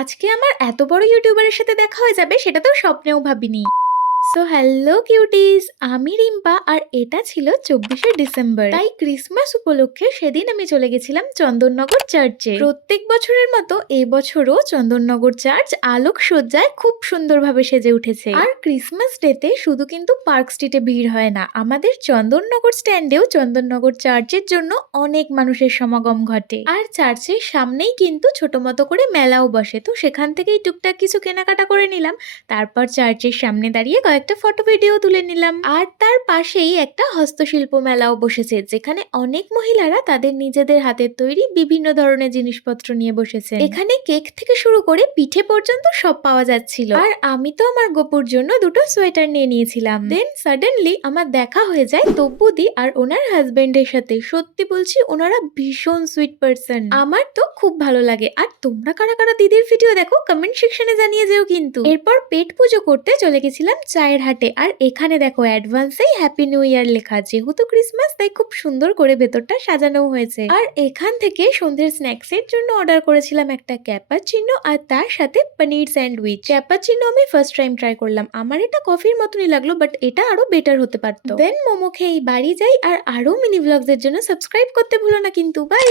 আজকে আমার এত বড় ইউটিউবারের সাথে দেখা হয়ে যাবে সেটা তো স্বপ্নেও ভাবিনি। সো হ্যালো কিউটিস, আমি রিম্পা আর এটা ছিল 24শে ডিসেম্বর। তাই ক্রিসমাস উপলক্ষে সেদিন আমি চলে গেছিলাম চন্দননগর চার্চে। প্রত্যেক বছরের মতো এবছরও চন্দননগর চার্চ আলোকসজ্জায় খুব সুন্দরভাবে সেজে উঠেছে। আর ক্রিসমাস ডেতে শুধু কিন্তু পার্ক স্ট্রিটে ভিড় হয় না, আমাদের চন্দননগর স্ট্যান্ডেও চন্দননগর চার্চের জন্য অনেক মানুষের সমাগম ঘটে। আর চার্চের সামনেই কিন্তু ছোট মতো করে মেলাও বসে, তো সেখান থেকেই টুকটাক কিছু কেনাকাটা করে নিলাম। তারপর চার্চের সামনে দাঁড়িয়ে কয়েকটা ফটো ভিডিও তুলে নিলাম। আর তার পাশেই একটা হস্তশিল্প মেলাও বসেছে, যেখানে অনেক মহিলারা তাদের নিজেদের হাতের তৈরি বিভিন্ন ধরনের জিনিসপত্র নিয়ে বসেছে। এখানে কেক থেকে শুরু করে পিঠে পর্যন্ত সব পাওয়া যাচ্ছিল। আর আমি তো আমার গোপুর জন্য দুটো সোয়েটার নিয়ে নিয়েছিলাম। দেন সাডেনলি আমার দেখা হয়ে যায় তব্বুদি আর ওনার হাজবেন্ডের সাথে। সত্যি বলছি, ওনারা ভীষণ সুইট পারসন, আমার তো খুব ভালো লাগে। আর তোমরা কারা কারা দিদির ভিডিও দেখো কমেন্ট সেকশনে জানিয়ে যেও কিন্তু। এরপর পেট পুজো করতে চলে গেছিলাম চায়ের হাটে। আর এখানে দেখো অ্যাডভান্সেই হ্যাপি নিউ ইয়ার লেখা, যেহেতু ক্রিসমাস তাই খুব সুন্দর করে ভেতরটা সাজানো হয়েছে। আর এখান থেকে সন্ধ্যের স্ন্যাক্স এর জন্য অর্ডার করেছিলাম একটা ক্যাপাচিনো আর তার সাথে পনির স্যান্ডউইচ। ক্যাপাচিনো আমি ফার্স্ট টাইম ট্রাই করলাম, আমার এটা কফির মতনই লাগলো, বাট এটা আরো বেটার হতে পারতো। দেন মোমো খেয়ে বাড়ি যাই। আর আরো মিনি ব্লগস এর জন্য সাবস্ক্রাইব করতে ভুলো না কিন্তু। বাই।